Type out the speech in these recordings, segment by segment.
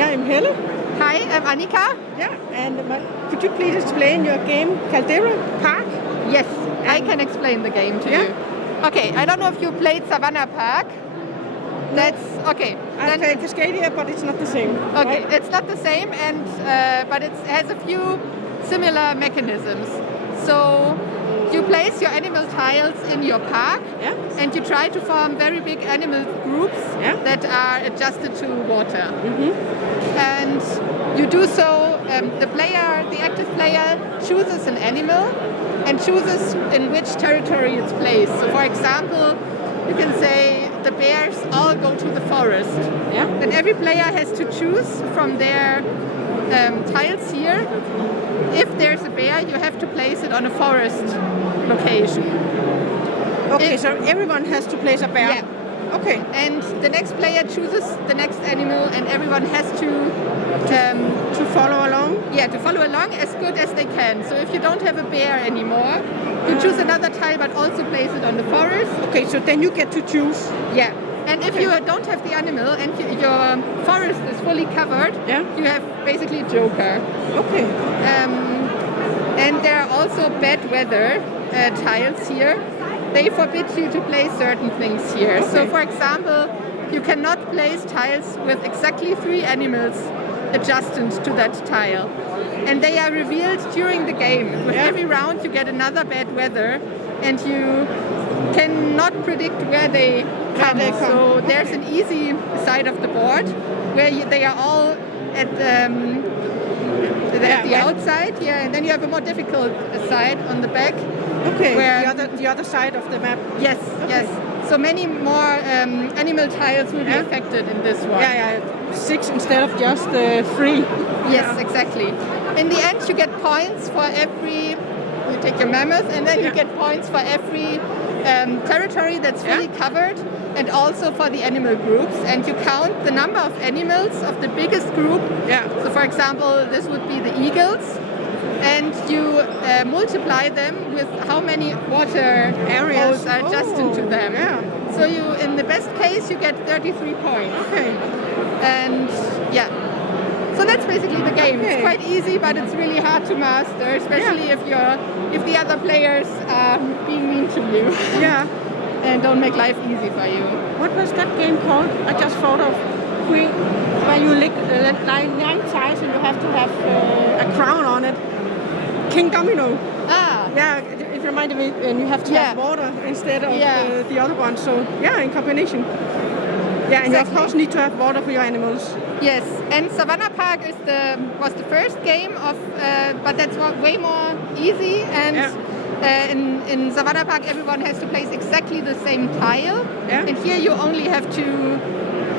Yeah, I'm Helle. Hi, I'm Annika. Yeah, and could you please explain your game Caldera Park? Yes, I can explain the game to you. Okay, I don't know if you played Savannah Park. That's okay. I played Cascadia, but it's not the same. Okay, right? it's not the same, and but it has a few similar mechanisms. So you place your animal tiles in your park, and you try to form very big animal groups that are adjusted to water. And you do so. The active player chooses an animal and chooses in which territory it's placed. So, for example, you can say the bears all go to the forest. And every player has to choose from their tiles here. If there's a bear, you have to place it on a forest location. Okay, so everyone has to place a bear. Yeah. Okay. And the next player chooses the next animal, and everyone has to follow along. Yeah, to follow along as good as they can. So if you don't have a bear anymore, you choose another tile, but also place it on the forest. Okay, so then you get to choose. Yeah. And if you don't have the animal and your forest is fully covered, you have basically Joker. Okay. And there are also bad weather tiles here. They forbid you to place certain things here. Okay. So, for example, you cannot place tiles with exactly 3 animals adjusted to that tile. And they are revealed during the game. With every round you get another bad weather, and you cannot predict where they come. So there's an easy side of the board where they are all at the outside, and then you have a more difficult side on the back. Okay, where the other side of the map. Yes, yes. So many more animal tiles will be affected in this one. Yeah, 6 instead of just 3. Yes, exactly. In the end, you get points for every. You take your mammoth, and then you get points for every territory that's fully covered, and also for the animal groups. And you count the number of animals of the biggest group. So, for example, this would be the eagles. And you multiply them with how many water areas are adjusted to them. So you, in the best case, you get 33 points. Okay. And so that's basically the game. It's quite easy, but it's really hard to master, especially if the other players are being mean to you. And don't make life easy for you. What was that game called? I just thought of where you lie 9 tiles and you have to have a crown on it. King Domino. Yeah, it reminded me, and you have to have water instead of the other one. So in combination. Yeah, and you of course need to have water for your animals. Yes, and Savannah Park was the first game of, but that's way more easy. And in Savannah Park, everyone has to place exactly the same tile. And here you only have to.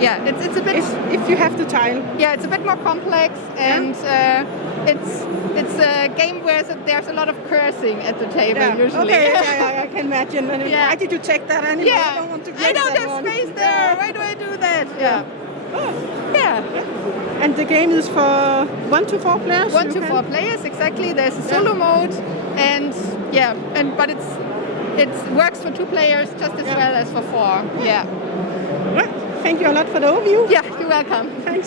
It's a bit. If you have to tile. Yeah, it's a bit more complex, and it's a game where there's a lot of cursing at the table usually. Okay, I can imagine. Why did you take that animal? I don't want to get I don't that have one. space there. Why do I do that? And the game is for 1 to 4 players. 1 to 4 players, exactly. There's a solo mode, and but it works for 2 players just as well as for 4. Thank you a lot for the overview. Yeah, you're welcome. Thanks.